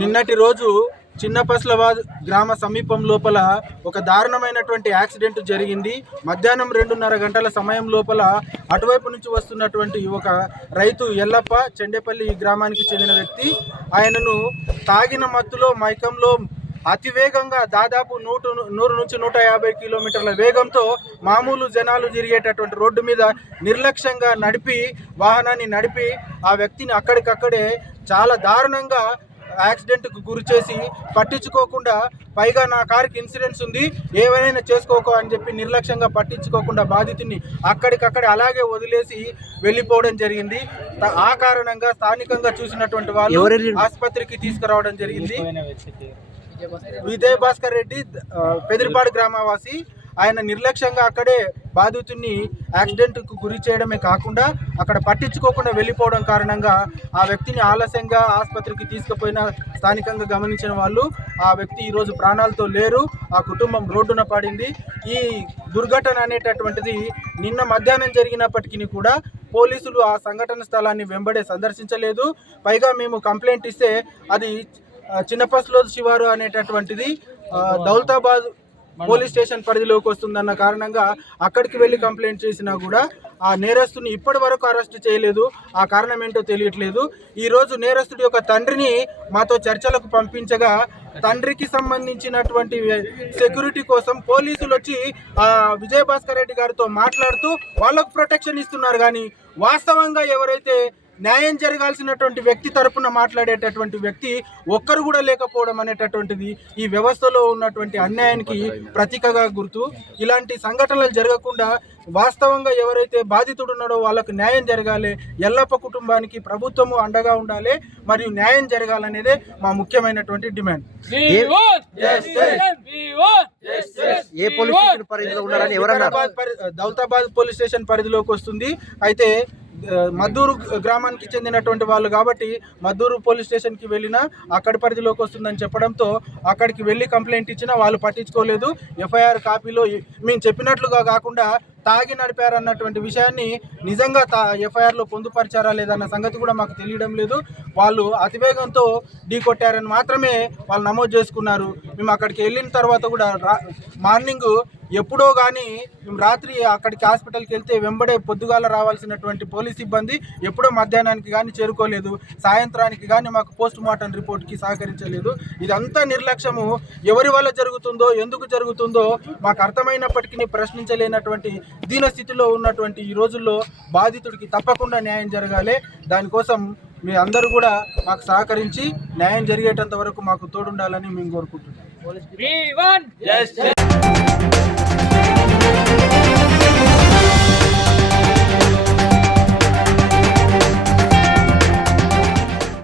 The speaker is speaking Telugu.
నిన్నటి రోజు చిన్నపస్లాబాద్ గ్రామ సమీపం లోపల ఒక దారుణమైనటువంటి యాక్సిడెంట్ జరిగింది. మధ్యాహ్నం 2:30 గంటల సమయం లోపల అటువైపు నుంచి వస్తున్నటువంటి ఒక రైతు ఎల్లప్ప చెండేపల్లి గ్రామానికి చెందిన వ్యక్తి, ఆయనను తాగిన మత్తులో మైకంలో అతివేగంగా దాదాపు 100 నుంచి 150 కిలోమీటర్ల వేగంతో మామూలు జనాలు తిరిగేటటువంటి రోడ్డు మీద నిర్లక్ష్యంగా వాహనాన్ని నడిపి ఆ వ్యక్తిని అక్కడికక్కడే చాలా దారుణంగా యాక్సిడెంట్కు గురి చేసి పట్టించుకోకుండా, పైగా నా కారుకి ఇన్సూరెన్స్ ఉంది ఏమైనా చేసుకోకో అని చెప్పి నిర్లక్ష్యంగా పట్టించుకోకుండా బాధితుని అక్కడికక్కడే అలాగే వదిలేసి వెళ్ళిపోవడం జరిగింది. ఆ కారణంగా స్థానికంగా చూసినటువంటి వాళ్ళు ఆసుపత్రికి తీసుకురావడం జరిగింది. విజయ్ భాస్కర్ రెడ్డి పెదిరిపాడు గ్రామవాసి. ఆయన నిర్లక్ష్యంగా అక్కడే బాధితుడిని యాక్సిడెంట్కు గురి చేయడమే కాకుండా అక్కడ పట్టించుకోకుండా వెళ్ళిపోవడం కారణంగా ఆ వ్యక్తిని ఆలస్యంగా ఆసుపత్రికి తీసుకుపోయిన స్థానికంగా గమనించిన వాళ్ళు ఆ వ్యక్తి ఈరోజు ప్రాణాలతో లేరు. ఆ కుటుంబం రోడ్డున పడింది. ఈ దుర్ఘటన అనేటటువంటిది నిన్న మధ్యాహ్నం జరిగినప్పటికీ కూడా పోలీసులు ఆ సంఘటన స్థలాన్ని వెంబడే సందర్శించలేదు. పైగా మేము కంప్లైంట్ ఇస్తే అది చిన్నపస్లోద్ శివారు అనేటటువంటిది దౌలతాబాద్ పోలీస్ స్టేషన్ పరిధిలోకి వస్తుందన్న కారణంగా అక్కడికి వెళ్ళి కంప్లైంట్ చేసినా కూడా ఆ నేరస్తుని ఇప్పటి వరకు అరెస్ట్ చేయలేదు. ఆ కారణం ఏంటో తెలియట్లేదు. ఈరోజు నేరస్తుడి యొక్క తండ్రిని మాతో చర్చలకు పంపించగా తండ్రికి సంబంధించినటువంటి సెక్యూరిటీ కోసం పోలీసులు వచ్చి విజయ్ భాస్కర్ రెడ్డి గారితో మాట్లాడుతూ వాళ్ళకు ప్రొటెక్షన్ ఇస్తున్నారు. కానీ వాస్తవంగా ఎవరైతే న్యాయం జరగాల్సినటువంటి వ్యక్తి తరపున మాట్లాడేటటువంటి వ్యక్తి ఒక్కరు కూడా లేకపోవడం అనేటటువంటిది ఈ వ్యవస్థలో ఉన్నటువంటి అన్యాయానికి ప్రతీకగా గుర్తు. ఇలాంటి సంఘటనలు జరగకుండా వాస్తవంగా ఎవరైతే బాధితుడు ఉన్నాడో వాళ్ళకు న్యాయం జరగాలి. ఎల్లప్ప కుటుంబానికి ప్రభుత్వము అండగా ఉండాలి మరియు న్యాయం జరగాలనేదే మా ముఖ్యమైనటువంటి డిమాండ్. దౌలతాబాద్ పోలీస్ స్టేషన్ పరిధిలోకి వస్తుంది. అయితే మద్దూరు గ్రామానికి చెందినటువంటి వాళ్ళు కాబట్టి మద్దూరు పోలీస్ స్టేషన్కి వెళ్ళినా అక్కడి పరిధిలోకి వస్తుందని చెప్పడంతో అక్కడికి వెళ్ళి కంప్లైంట్ ఇచ్చినా వాళ్ళు పట్టించుకోలేదు. ఎఫ్ఐఆర్ కాపీలో మేము చెప్పినట్లుగా కాకుండా తాగి నడిపారన్నటువంటి విషయాన్ని నిజంగా ఎఫ్ఐఆర్లో పొందుపరిచారా లేదన్న సంగతి కూడా మాకు తెలియడం లేదు. వాళ్ళు అతివేగంతో ఢీ కొట్టారని మాత్రమే వాళ్ళు నమోదు చేసుకున్నారు. మేము అక్కడికి వెళ్ళిన తర్వాత కూడా మార్నింగ్ ఎప్పుడో కానీ మేము రాత్రి అక్కడికి హాస్పిటల్కి వెళ్తే వెంబడే పొద్దుగాల రావాల్సినటువంటి పోలీస్ సిబ్బంది ఎప్పుడో మధ్యాహ్నానికి కానీ చేరుకోలేదు. సాయంత్రానికి కానీ మాకు పోస్ట్ మార్టం రిపోర్ట్కి సహకరించలేదు. ఇదంతా నిర్లక్ష్యము ఎవరి వల్ల జరుగుతుందో ఎందుకు జరుగుతుందో మాకు అర్థమైనప్పటికీ ప్రశ్నించలేనటువంటి దీనస్థితిలో ఉన్నటువంటి ఈ రోజుల్లో బాధితుడికి తప్పకుండా న్యాయం జరగాలి. దానికోసం మీ అందరూ కూడా మాకు సహకరించి న్యాయం జరిగేటంత వరకు మాకు తోడుండాలని మేము కోరుకుంటున్నాం.